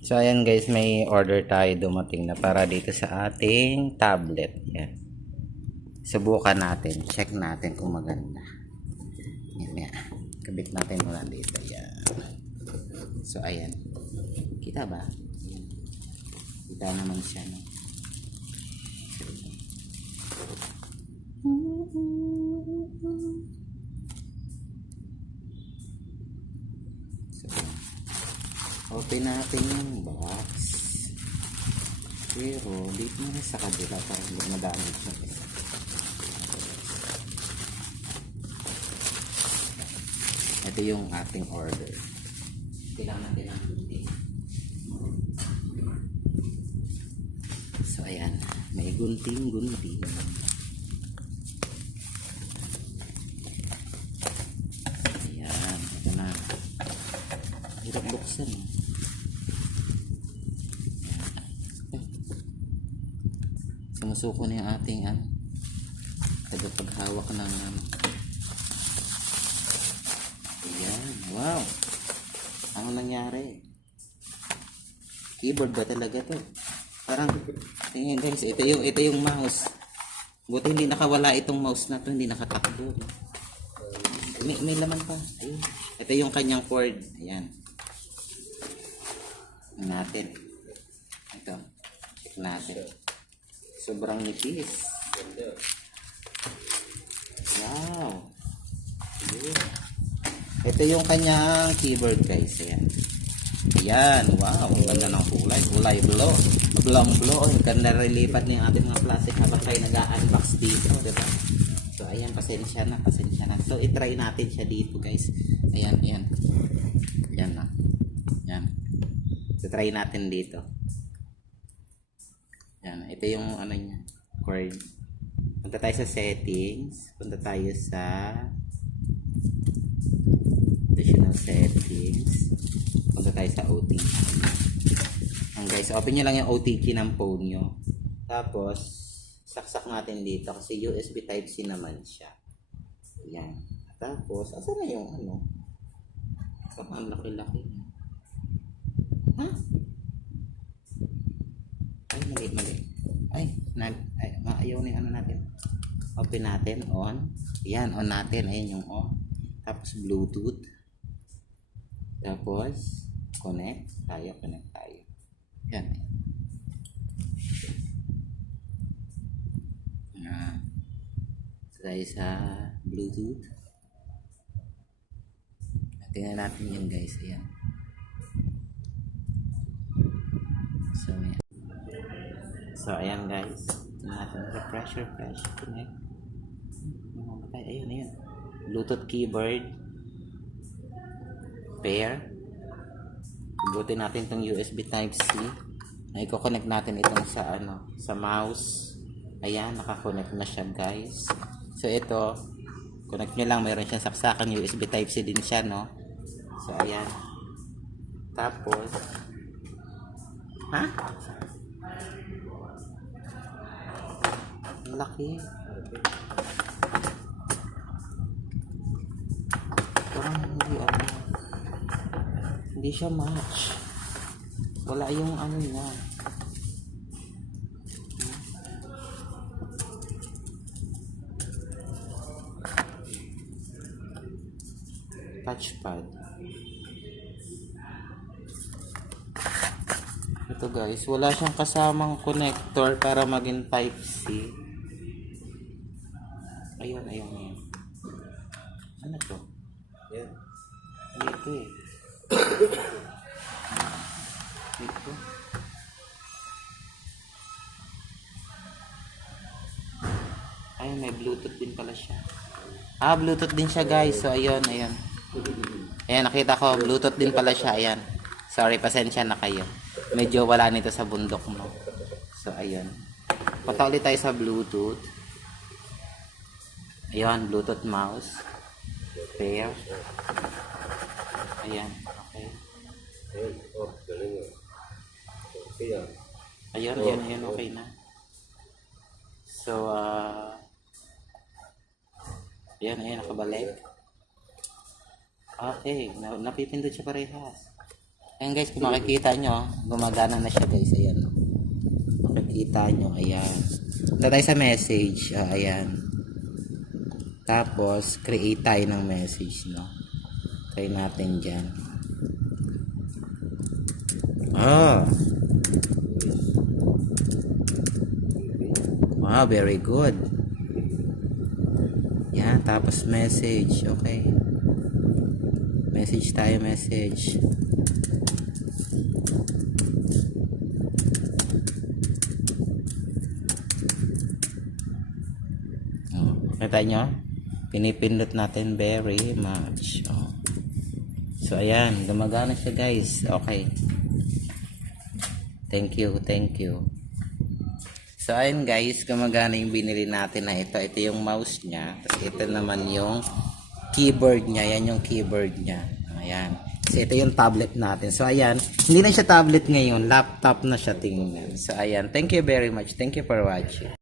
So ayan guys, may order tayo dumating na para dito sa ating tablet. Yan. Subukan natin, check natin kung maganda. Yan, yan. Kabit natin muna dito. Yan. So ayan. Kita ba? Yan. Kita naman siya, no? So, open natin yung box. Pero dito na sa kabila para hindi madamage yung isa. Ito yung ating order. Kailangan natin ng gunting. So ayan, may gunting-gunting. Ayan, ito na. Hirap buksan. Sumusuko na yung ating tagapaghawak ng ayan, wow, ano nangyari? Keyboard ba talaga to? Parang tingin guys, ito yung mouse. Buti hindi nakawala itong mouse na to, hindi nakatakbo. May laman pa. Ayun. Ito yung kanyang cord. Ayan. Natin. Ito. Check natin. Sobrang nipis. Wow. Ito yung kanyang keyboard guys. Ayan. Ayan. Wow. Ang ganda ng kulay. Kulay blue. Blong blue. Ang ganda relipat na yung ating mga plastic habang kayo nag-unbox dito. Diba? So ayan. Pasensya na. Pasensya na. So itry natin siya dito guys. Ayan. Ayan. Ayan na. Ayan. So try natin dito. Ayan. Ito yung ano niya. Cord. Punta tayo sa settings. Punta tayo sa additional settings. Punta tayo sa OTG. Ang guys, open nyo lang yung OTG ng phone nyo. Tapos, saksak natin dito kasi USB Type-C naman siya. Ayan. Tapos, asan na yung ano? Ang laki-laki. Ha? Ay, mali. Ay, ayaw na yung ano natin. Open natin, on. Ayan, on natin. Ayan yung on. Tapos, Bluetooth. Tapos, connect tayo. Yan. Tayo sa Bluetooth. Tingnan natin yun guys. Ayan. So, ayan guys. Tingnan natin. Refresh. Connect. Ayun. Bluetooth keyboard. Pair. Butin natin itong USB Type-C. Ay, i-connect natin itong sa mouse. Ayan, nakakonect na siya guys. So ito, connect nyo lang, mayroon siyang saksakan, USB Type-C din siya, no? So ayan. Tapos, ha? Laki. Parang hindi siya match. Wala yung ano niya. Touchpad. Ito guys, wala siyang kasamang connector para maging Type-C. Ayun. Ano to? Yeah. Dito eh. Dito. Ay, may Bluetooth din pala siya. Bluetooth din siya guys. So, ayun. Ayan, nakita ko. Bluetooth din pala siya. Ayan. Sorry, pasensya na kayo. Medyo wala nito sa bundok mo. So, ayun. Punta ulit tayo sa Bluetooth. Ayun, Bluetooth mouse. Pair. Ayan, okay. Ayun, okay na. So, ayan, nakabalik. Okay, napipindot siya parehas. Ayan guys, kung makikita nyo, gumagana na siya guys. Ayan. No? Makikita nyo, ayan. Punta tayo sa message. Ayan. Tapos, create tayo ng message, no? Try natin dyan. Wow, very good. Yan, tapos message. Okay. Message tayo, message. Kita nyo? Pinipindot natin very much. So, ayan. Gumagana siya, guys. Okay. Thank you, thank you. So, ayun guys. Gumagana yung binili natin na ito. Ito yung mouse niya. Tapos, ito naman yung keyboard niya. Yan yung keyboard niya. Ayan. So, ito yung tablet natin. So, ayan. Hindi na siya tablet ngayon. Laptop na siya tingnan. So, ayan. Thank you very much. Thank you for watching.